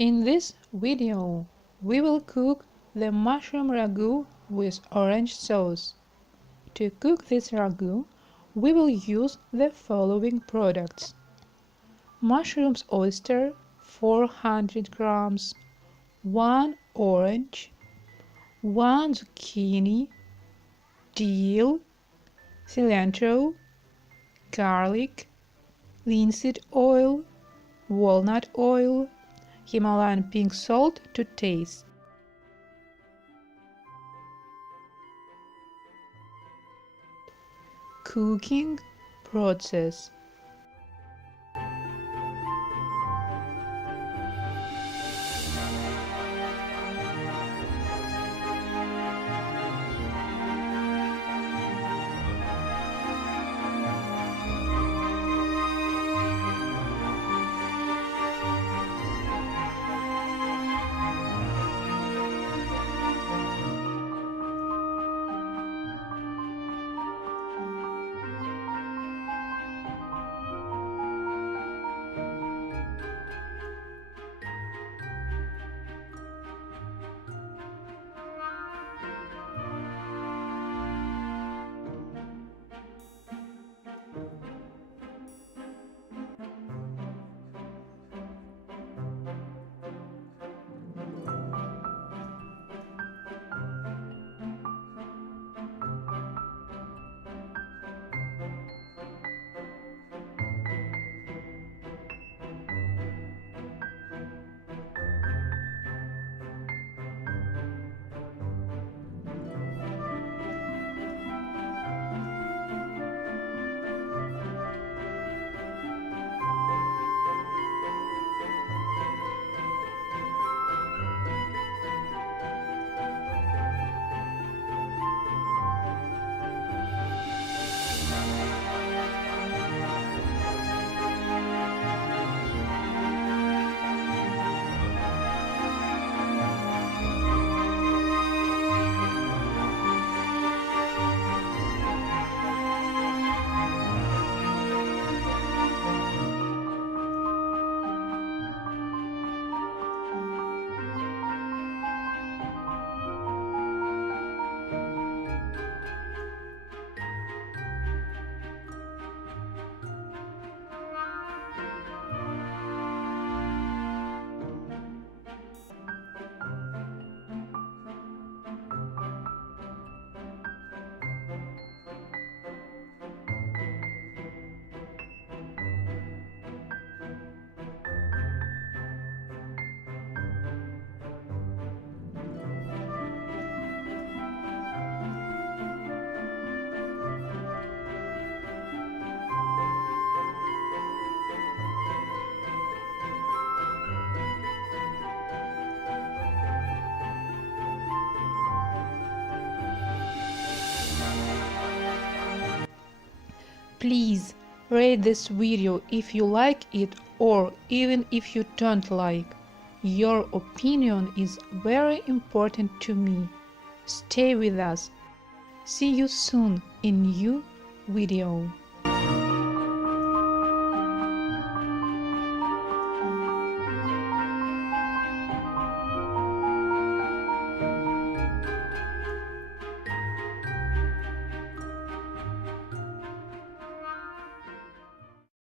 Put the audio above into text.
In this video, we will cook the mushroom ragu with orange sauce. To cook this ragu, we will use the following products: mushrooms oyster 400 grams, 1 orange, 1 zucchini, dill, cilantro, garlic, linseed oil, walnut oil, Himalayan pink salt to taste. Cooking process. Please rate this video if you like it or even if you don't like. Your opinion is very important to me. Stay with us. See you soon in new video.